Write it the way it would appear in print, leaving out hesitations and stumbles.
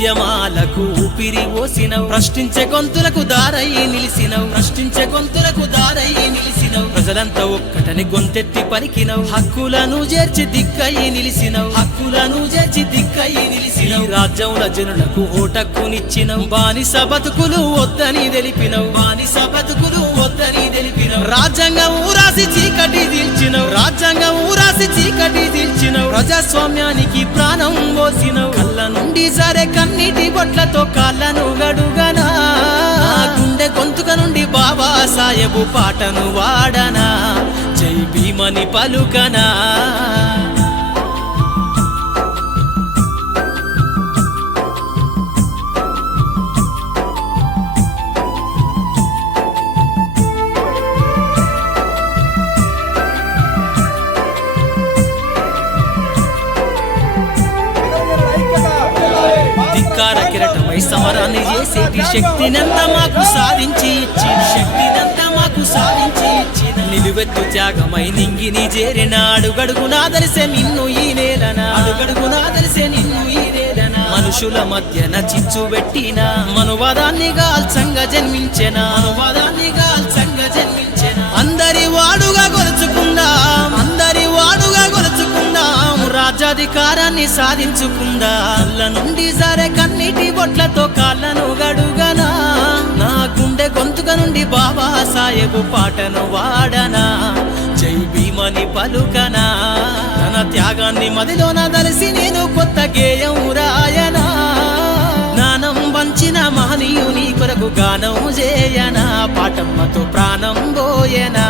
ఉద్యమాలకు ఊపిరి ఓసినవు ప్రశ్నించే గొంతులకు దారయ్యి నిలిసినవు ప్రజలంతా ఒక్కటని గొంతెత్తి పలికినవు హక్కులను చేర్చి దిక్కయి నిలిసినవు రాజ్యముల జనులకు ఓటక్కునిచ్చినవు బానిస బతుకులు వద్దని తెలిపినవు రాజ్యాంగం ఊరాసి చీకటి తీల్చినవు ప్రజాస్వామ్యానికి ప్రాణం పోసినవు కళ్ళ నుండి సరే కన్నీటి బొట్లతో కాళ్ళను గడుగనా గుండె గొంతుక నుండి బాబా సాహెబు పాటను వాడనా జై భీమని పలుకనా ధిక్కార కిరటమై సమరాన్ని చేసేటి శక్తినంతా మాకు సాధించి ఇచ్చిన నిలువెత్తు త్యాగమై నింగిని చేరిన అడుగడుగునా దలిసే నిన్ను ఈ నేలనా మనుషుల మధ్యన చిచ్చు పెట్టిన మనువాదాన్ని గాల్చంగా జన్మించెన అందరి వాడుగా గొలుచుకుందాం రాజ్యాధికారాన్ని సాధించుకుందా కళ్ళ నుండి సరే కన్నీటి బొట్లతో కాళ్ళను గడుగనా నా గుండె గొంతుక నుండి బాబా సాహెబు పాటను వాడనా జై భీమని పలుకనా తన త్యాగాన్ని మదిలోన దలిసి నేను కొత్త గేయం రాయనా జ్ఞానం వంచిన మహనీయుని కొరకు గానం చేయనా పాటమ్మతో ప్రాణం పోయనా